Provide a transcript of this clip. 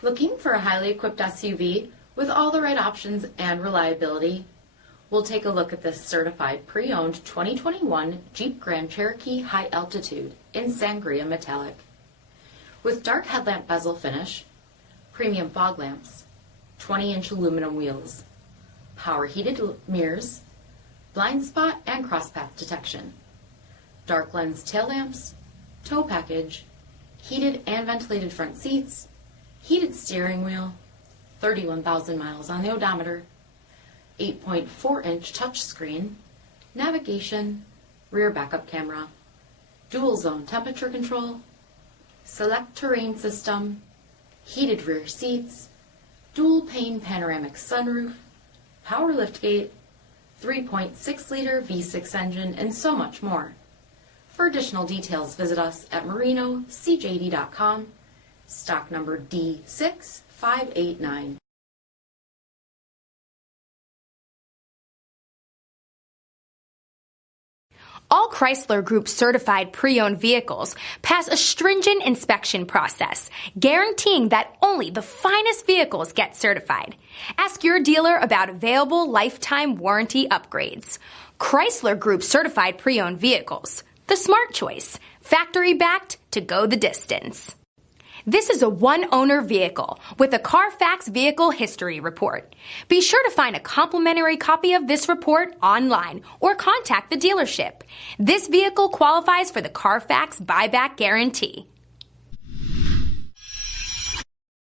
Looking for a highly equipped SUV with all the right options and reliability? We'll take a look at this certified pre-owned 2021 Jeep Grand Cherokee High Altitude in Sangria Metallic. With dark headlamp bezel finish, premium fog lamps, 20-inch aluminum wheels, power heated mirrors, blind spot and crosspath detection, dark lens tail lamps, tow package, heated and ventilated front seats, heated steering wheel, 31,000 miles on the odometer, 8.4-inch touchscreen, navigation, rear backup camera, dual zone temperature control, select terrain system, heated rear seats, dual pane panoramic sunroof, power liftgate, 3.6-liter V6 engine, and so much more. For additional details, visit us at marinocjd.com, stock number D6589. All Chrysler Group certified pre-owned vehicles pass a stringent inspection process, guaranteeing that only the finest vehicles get certified. Ask your dealer about available lifetime warranty upgrades. Chrysler Group certified pre-owned vehicles, the smart choice, factory backed to go the distance. This is a one-owner vehicle with a CARFAX Vehicle History Report. Be sure to find a complimentary copy of this report online or contact the dealership. This vehicle qualifies for the CARFAX buyback guarantee.